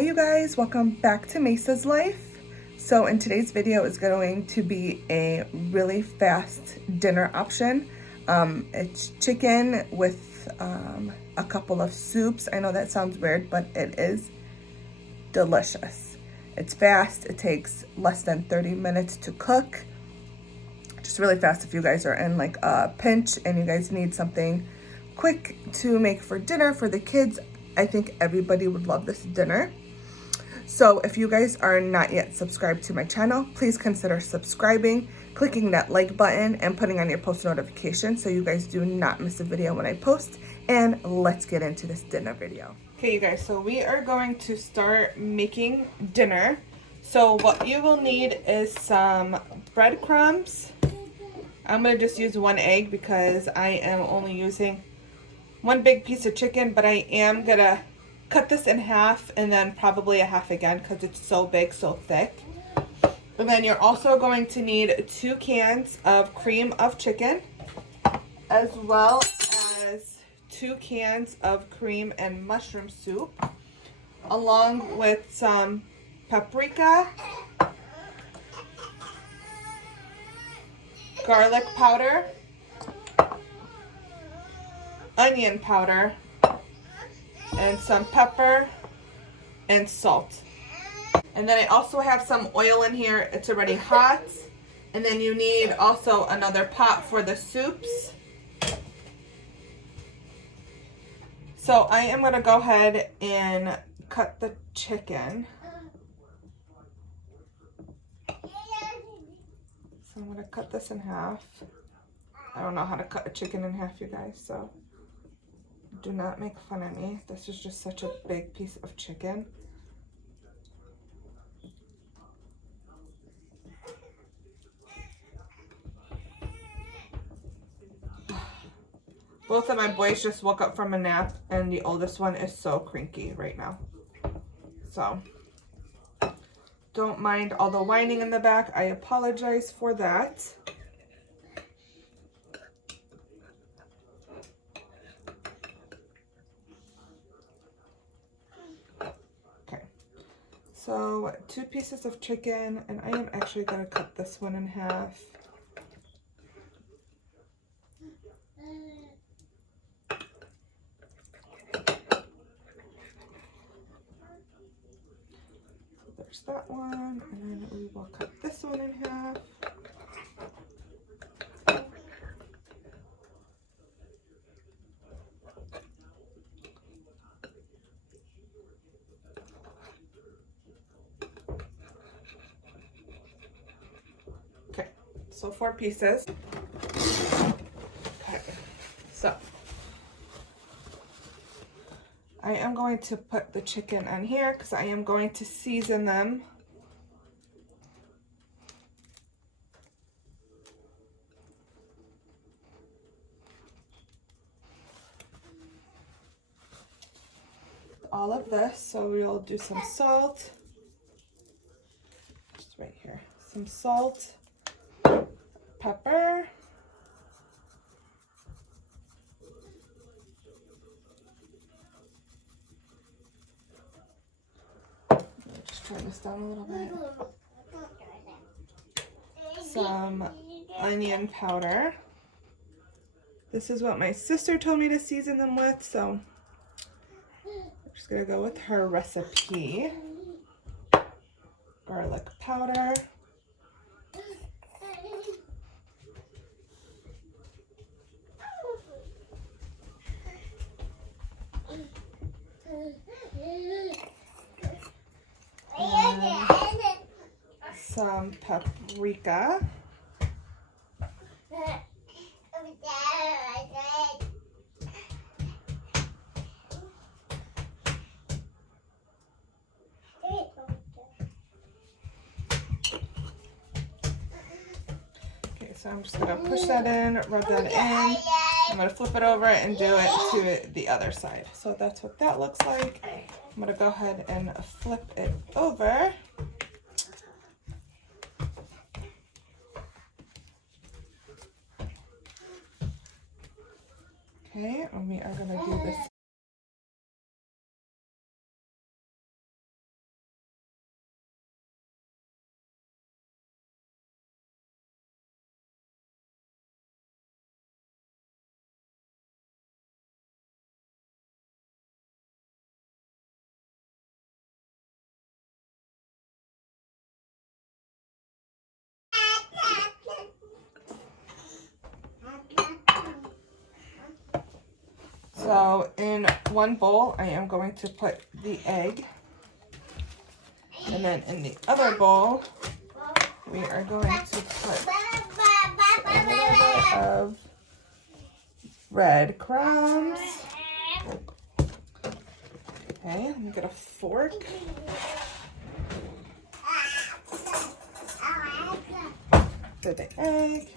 Hi you guys, welcome back to Mesa's Life. So in today's video is going to be a really fast dinner option. It's chicken with a couple of soups. I know that sounds weird, but it is delicious. It's fast, it takes less than 30 minutes to cook. Just really fast if you guys are in like a pinch and you guys need something quick to make for dinner for the kids. I think everybody would love this dinner. So if you guys are not yet subscribed to my channel, please consider subscribing, clicking that like button, and putting on your post notifications so you guys do not miss a video when I post. And let's get into this dinner video. Okay, you guys, so we are going to start making dinner. So what you will need is some breadcrumbs. I'm going to just use 1 egg because I am only using 1 big piece of chicken, but I am going to cut this in half and then probably a half again because it's so big, so thick. And then you're also going to need 2 cans of cream of chicken, as well as 2 cans of cream and mushroom soup, along with some paprika, garlic powder, onion powder, and some pepper and salt. And then I also have some oil in here. It's already hot. And then you need also another pot for the soups. So I am going to go ahead and cut the chicken. So I'm going to cut this in half. I don't know how to cut a chicken in half, you guys, so do not make fun of me. This is just such a big piece of chicken. Both of my boys just woke up from a nap, and the oldest one is so cranky right now. So, don't mind all the whining in the back. I apologize for that. Okay. So, 2 pieces of chicken, and I am actually going to cut this one in half. There's that one, and then we will cut this one in half. Okay, so 4 pieces. Okay, so I am going to put the chicken on here because I am going to season them. All of this, so we'll do some salt, just right here, some salt, pepper, just turn this down a little bit, some onion powder. This is what my sister told me to season them with, so I'm just gonna go with her recipe. Garlic powder. And some paprika. Okay, so I'm just gonna push that in, rub that in. I'm gonna flip it over and do it to the other side. So that's what that looks like. I'm gonna go ahead and flip it over. Okay, and we are gonna do this So in one bowl, I am going to put the egg. And then in the other bowl, we are going to put a little bit of breadcrumbs. Okay, let me get a fork. For the egg.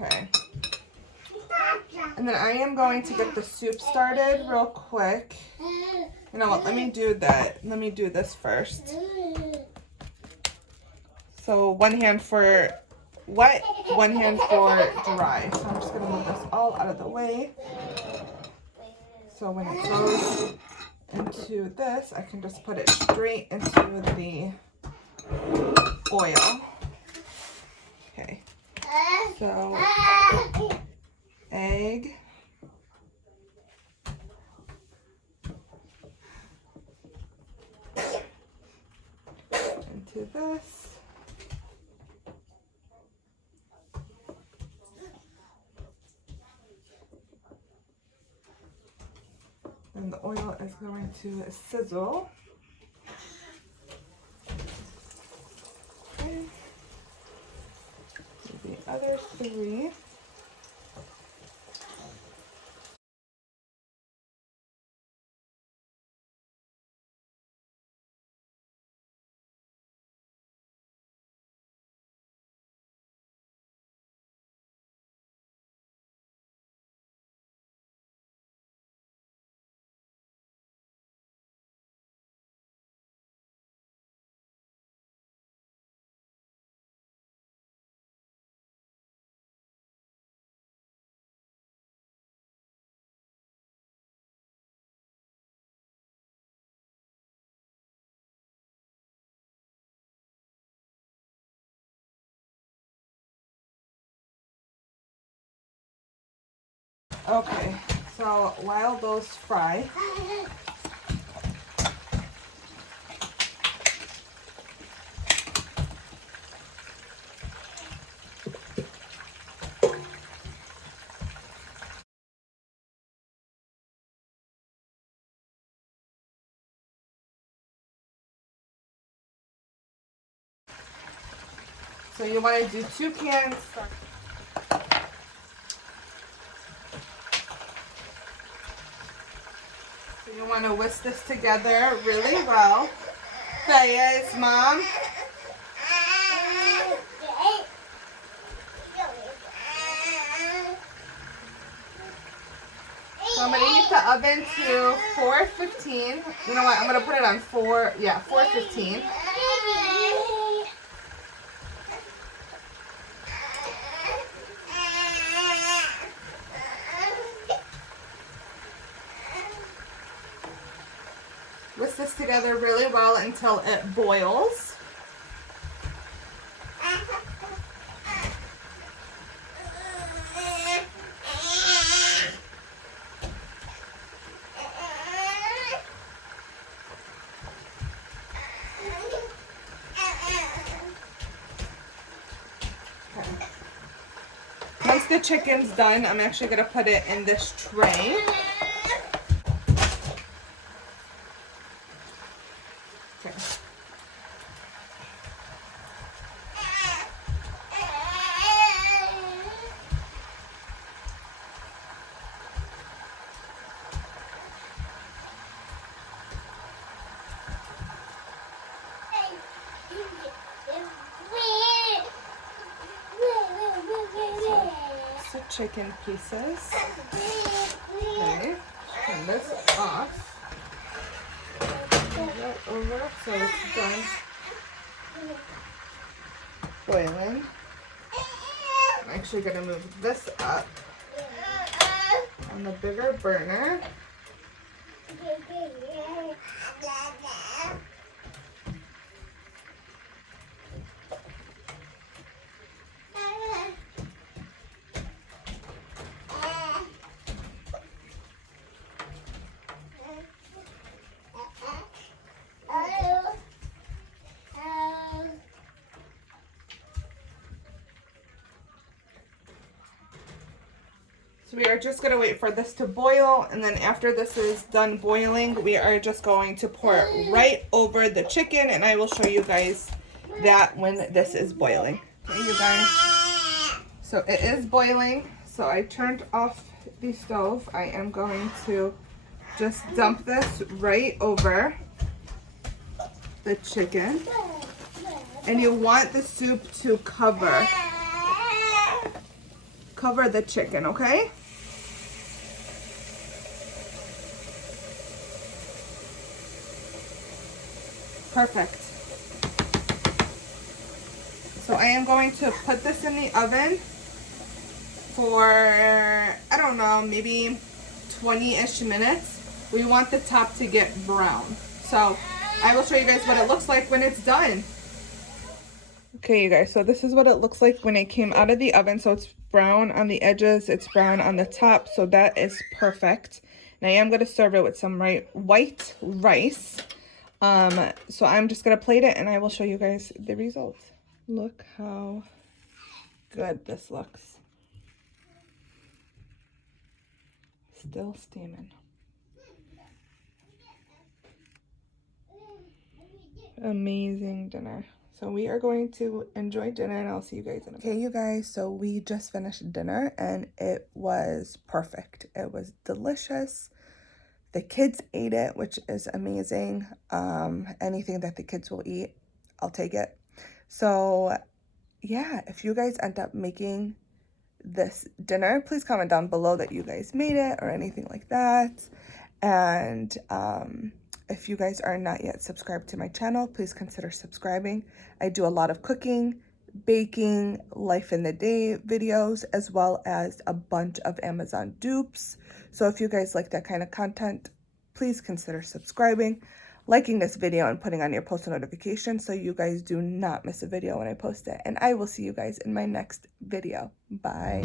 Okay. And then I am going to get the soup started real quick. You know what, let me do that. Let me do this first. So one hand for wet, one hand for dry. So I'm just gonna move this all out of the way. So when it goes into this, I can just put it straight into the oil. Okay. So egg. Into this. And the oil is going to sizzle. Okay. The other three. Okay, so while those fry, so you want to do 2 cans. So you want to whisk this together really well. Yes, Mom. So I'm going to heat the oven to 415. You know what? I'm going to put it on 415. Whisk this together really well until it boils. Once the chicken's done, I'm actually going to put it in this tray. Okay. So chicken pieces. Okay, turn this off. Move that over so it's done boiling. I'm actually going to move this up on the bigger burner. we are just going to wait for this to boil, and then after this is done boiling, we are just going to pour it right over the chicken, and I will show you guys that when this is boiling. Okay, you guys. So it is boiling, so I turned off the stove. I am going to just dump this right over the chicken. And you want the soup to cover the chicken, okay? Perfect. So I am going to put this in the oven for, I don't know, maybe 20-ish minutes. We want the top to get brown. So I will show you guys what it looks like when it's done. Okay, you guys, so this is what it looks like when it came out of the oven. So it's brown on the edges, it's brown on the top, so that is perfect. And I am going to serve it with some white rice. So I'm just going to plate it and I will show you guys the results. Look how good this looks. Still steaming. Amazing dinner. So we are going to enjoy dinner and I'll see you guys in a minute. Okay, you guys, so we just finished dinner and it was perfect. It was delicious. The kids ate it, which is amazing. Anything that the kids will eat, I'll take it. So yeah, if you guys end up making this dinner, please comment down below that you guys made it or anything like that. And if you guys are not yet subscribed to my channel, please consider subscribing. I do a lot of cooking, baking, life in the day videos, as well as a bunch of Amazon dupes. So if you guys like that kind of content, please consider subscribing, liking this video, and putting on your post notifications so you guys do not miss a video when I post it. And I will see you guys in my next video. Bye.